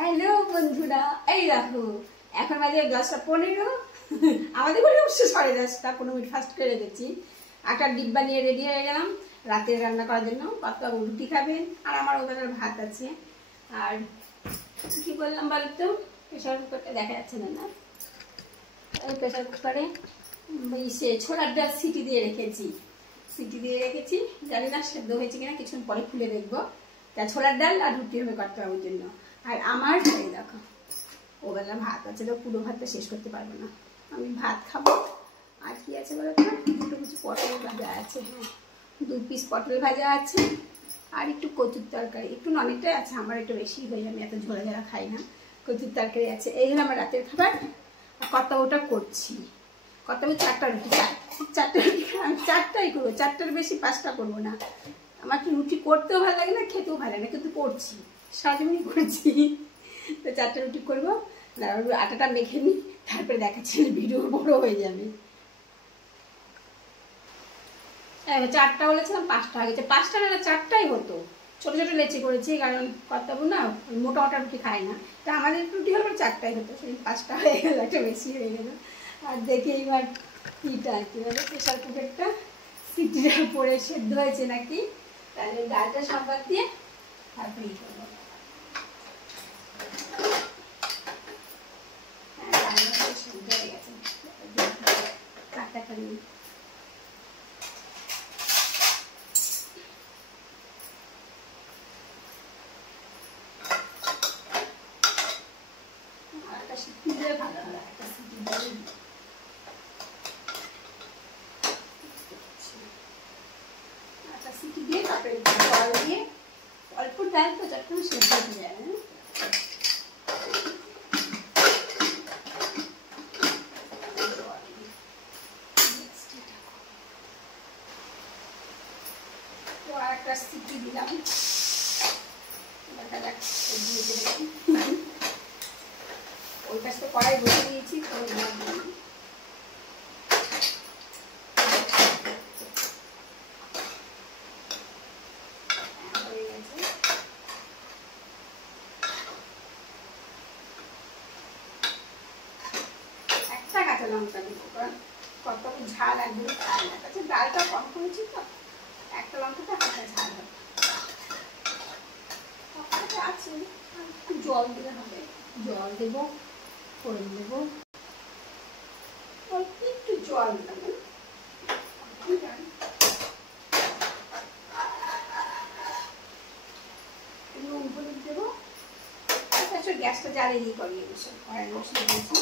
Hello বন্ধুরা, এই দেখো এখন বাজে 10:15। আমাদের ঘরে অবশ্য 10:30, 15 মিনিট ফাস্ট করে রেখেছি। আটার ডিব্বা নিয়ে রেডি হয়ে গেলাম রাতে রান্না করার জন্য। পাতলা রুটি খাবেন আর আমার ওখানে ভাত আছে। আর কি বললাম বলতো, প্রেশার কুকারটা দেখা যাচ্ছে না। প্রেশার কুকারে ছোলার ডাল সিটি দিয়ে রেখেছি। জানি না সেদ্ধ হয়েছে কিনা, কিছুক্ষণ পরে খুলে দেখবো। তা ছোলার ডাল আর রুটি হবে করতে হবে জন্য। আর আমার দেখো ওবেলা ভাত আছে, তো পুরো ভাতটা শেষ করতে পারবো না, আমি ভাত খাবো। আর কি আছে বলো তো, দুটো কিছু পটল ভাজা আছে, হ্যাঁ 2 পিস পটল ভাজা আছে। আর একটু কচুর তরকারি, একটু অনেকটাই আছে, আমার একটু বেশি হয়ে যাবে, এত ঝোলা ঝোলা খাই না। কচুর তরকারি আছে, এই হলো আমার রাতের খাবার। আর কত ওটা করছি, কত 4টা রুটি, 4টা রুটি আমি 4টাই করবো, 4টার বেশি 5টা করবো না। আমার কি রুটি করতেও ভালো লাগে না, খেতেও ভালো লাগে না, কিন্তু করছি, সারাদিনই করছি। তো 4টা রুটি করবো, আটাটা মেখে নিই, তারপরে দেখাচ্ছি, ভিডিও বড় হয়ে যাবে। 4টা বলেছিলাম, 5টা হয়ে গেছে। 5টা না, 4টাই হতো। ছোটো ছোটো লেচি করেছি, কারণ কর্তাবু না মোটা মোটা রুটি খায় না, তা আমাদের রুটি হলে 4টাই হতো, সেই 5টা হয়ে গেল, একটা বেশি হয়ে গেল। আর দেখি এইবার কীটা কী বলে, প্রেশার কুকারটা সিটিটা পরে সেদ্ধ হয়েছে নাকি, তাহলে ডালটা সাম্বার দিয়ে তারপরে ই করবো। হ্যাঁ ডালটা সেদ্ধ হয়ে গেছে, কাটটা খালি একটা সিটি দিয়ে ভালো হয়, একটা সিটি দিয়ে সিটি দিয়ে তারপরে জল দিয়ে, অল্প ডাল তো যখন সেদ্ধ হয়ে যায়। তো আর একটা সিটি দিলাম, দিয়ে দিলাম। ওই পাশে কড়াই বসে দিয়েছি, লঙ্কা দিব, কারণ কত ঝাল একদম খাই না, তাছাড়া ডালটা কম করেছি তো, একটা লঙ্কাটা হালকা ঝাল হবে। আছে একটু জল দিলে হবে, জল দেবো, ফোড়ন দেবো, অল্প একটু জল দিলাম, নুন হলুদ দেবো। আচ্ছা গ্যাসটা জ্বালিয়ে দিয়ে করিয়ে বসে কড়াই বসিয়ে দিয়েছি।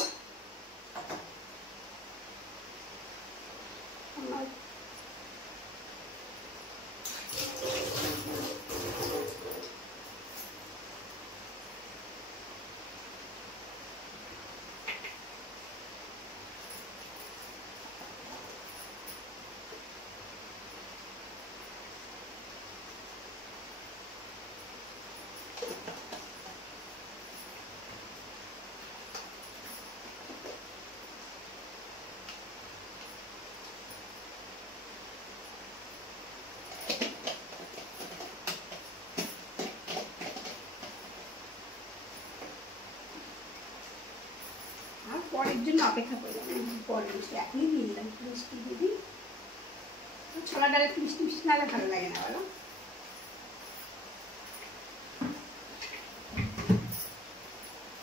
পরের জন্য অপেক্ষা করলাম, পরে মিষ্টি এখনই দিয়ে দিলাম, মিষ্টি দিয়ে দিই। ছোলা ডালে মিষ্টি মিষ্টি না ভালো লাগে না বলো।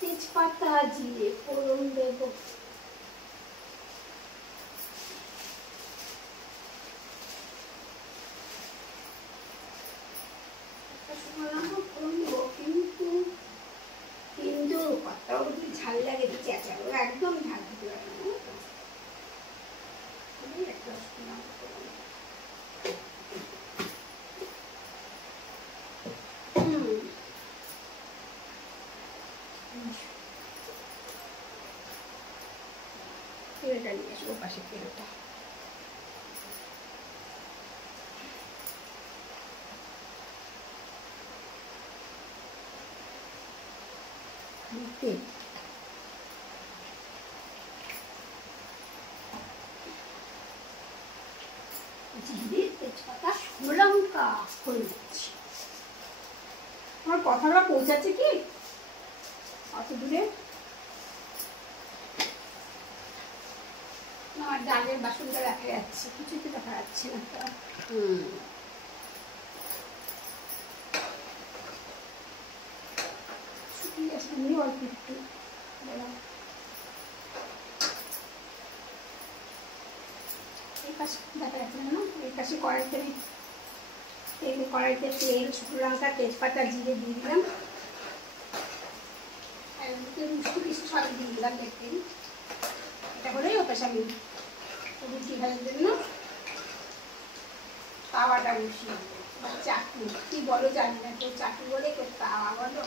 তেজপাতা জিরে ফোড়ন দেবো, কিন্তু কতটাও যদি ঝাল লাগে তো চেঁচাবো, একদম ঝাল খেতে পারবে না। তেলটা নিয়ে আসবো, পাশে তেলটা তেল জিরে তেজপাতা শুকনো লঙ্কা করে দিচ্ছি। আমার কথাটা পৌঁছাচ্ছে কি? কত দূরে। আমার ডালের বাসনটা রাখা যাচ্ছে, কিছুতে দেখা যাচ্ছে না। শুকিয়ে সামনে অল্প একটু এই পাশে দেখা যাচ্ছে না, এই পাশে কড়াইতে তেল, শুকনো লঙ্কা, তেজপাতা, জিরে দিয়ে দিলাম, আর মিষ্টি সব দিয়ে দিলাম। দেখতে এটা হলেই ওটা আমি রুটি ভাজার জন্য তাওয়াটা বসিয়ে দেবো। চাকু কি বলো জানি না, কেউ চাকু বলে, কেউ তাওয়া বলো।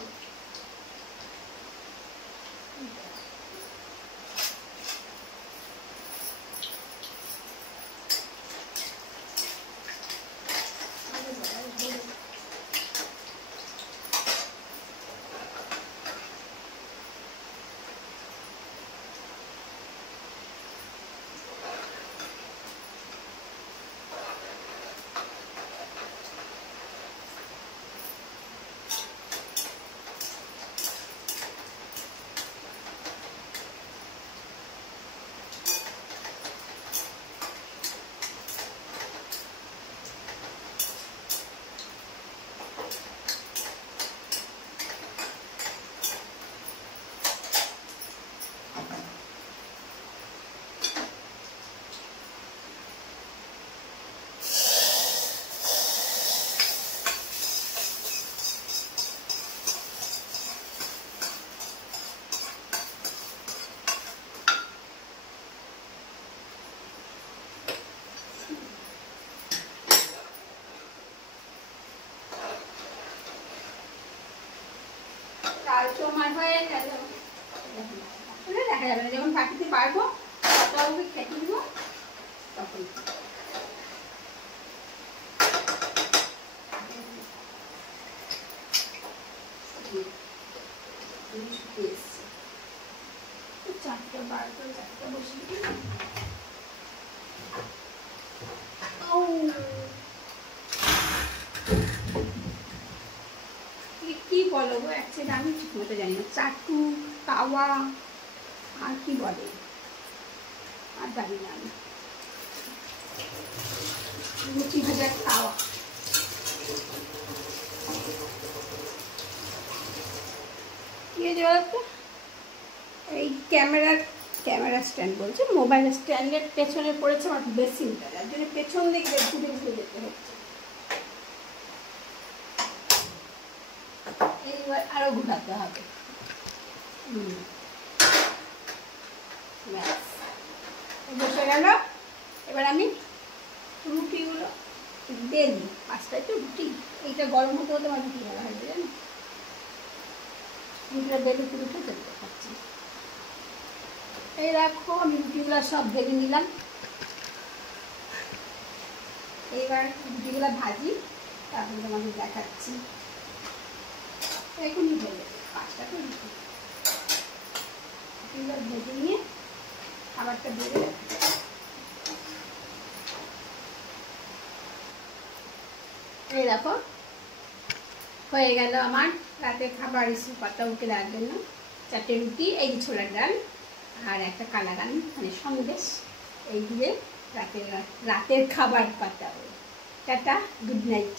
তোমার হয়ে গেল, দেখা যাবে না। যখন পাখিতে পারবো তখন খেতে দিব, তখন চারটা বারোটা চারটা বসিয়ে কি বলো গো, অ্যাকচুয়ালি আমি ঠিক মতো জানি না। চাটু, তাওয়া আর কি বলে আর জানি না আমি। লুচি ভাজার তাওয়া। কি হয়েছে বলতো, এই ক্যামেরা স্ট্যান্ড বলছে, মোবাইল স্ট্যান্ডের পেছনে পড়েছে আমার বেসিনটা, যার জন্য পেছন দিকে ঘুরে ঘুরে যেতে হচ্ছে। এইবার আরো ঘুরাতে হবে। বসে গেল। এবার আমি রুটিগুলো বেলি, 5টায় তো রুটি, এইটা গরম হতে হতে আমার রুটি বেলা হয়ে যায় না। রুটিটা বেলি পুরোটা দেখতে পাচ্ছি। এই দেখো আমি রুটিগুলো সব ভেজে নিলাম। এইবার রুটিগুলো ভাজি, তারপরে তোমাকে দেখাচ্ছি। এখনই ভেজে 5টা তো রুটি ভেজে নিয়ে খাবারটা বেড়ে এই দেখো হয়ে গেল আমার রাতের খাবার। পাতা উঠে দেওয়ার জন্য 4টে রুটি, এই ছোলার ডাল আর একটা কালাগান মানে সন্দেশ, এই দিয়ে রাতের খাবার পাতা। Tata, good night.